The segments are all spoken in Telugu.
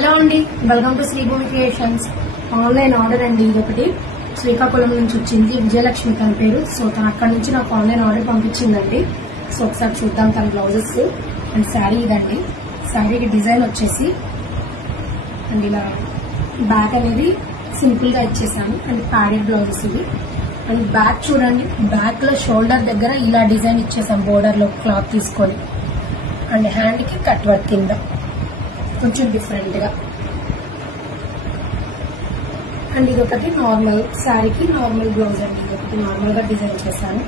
హలో అండి, welcome to Sribhumi creations. Online order అండి. ఇదొకటి శ్రీకాకుళం నుంచి వచ్చింది. విజయలక్ష్మి తన పేరు. సో తను అక్కడి నుంచి నాకు ఆన్లైన్ ఆర్డర్ పంపించిందండి. సో ఒకసారి చూద్దాం తన బ్లౌజెస్ అండ్ శారీ. ఇదండి శారీకి డిజైన్ వచ్చేసి అండ్ ఇలా బ్యాక్ అనేది సింపుల్ గా ఇచ్చేసాను అండ్ ప్యాడెడ్ బ్లౌజెస్ ఇవి. అండ్ బ్యాక్ చూడండి, బ్యాక్ లో షోల్డర్ దగ్గర ఇలా డిజైన్ ఇచ్చేసాం బోర్డర్ లో క్లాత్ తీసుకొని. అండ్ హ్యాండ్ కి కట్ వర్క్ కింద కొంచెం డిఫరెంట్ గా. అండ్ ఇది ఒకటి నార్మల్ శారీకి నార్మల్ బ్లౌజ్ అండి. ఇది ఒకటి నార్మల్ గా డిజైన్ చేశాను.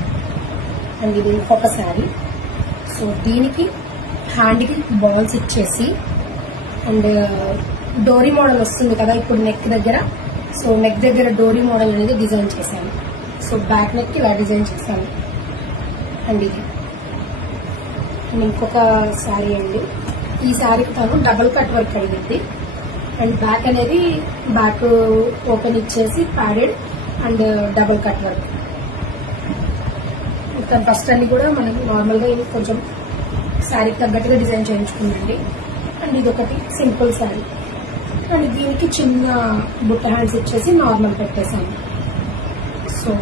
అండ్ ఇది ఇంకొక శారీ. సో దీనికి హ్యాండ్ కి బాల్స్ ఇచ్చేసి అండ్ డోరీ మోడల్ వస్తుంది కదా ఇప్పుడు నెక్ దగ్గర. సో నెక్ దగ్గర డోరీ మోడల్ అనేది డిజైన్ చేశాను. సో బ్యాక్ నెక్ ఇలా డిజైన్ చేశాను. అండ్ ఇది అండ్ ఇంకొక శారీ అండి. ఈ శారీకి తను డబుల్ కట్ వర్క్ అయింది. అండ్ బ్యాక్ అనేది బ్యాక్ ఓపెన్ ఇచ్చేసి padded and double cut work. తను ఫస్ట్ అన్ని కూడా మనం నార్మల్ గా కొంచెం శారీకి తగ్గట్టుగా డిజైన్ చేయించుకుందండి. అండ్ ఇది ఒకటి సింపుల్ శారీ. అండ్ దీనికి చిన్న బుట్ట హ్యాండ్స్ ఇచ్చేసి నార్మల్ పెట్టేశాను. So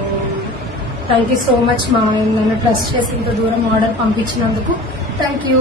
thank you so much నన్ను ట్రస్ట్ చేసి ఇంత దూరం ఆర్డర్ పంపించినందుకు. Thank you.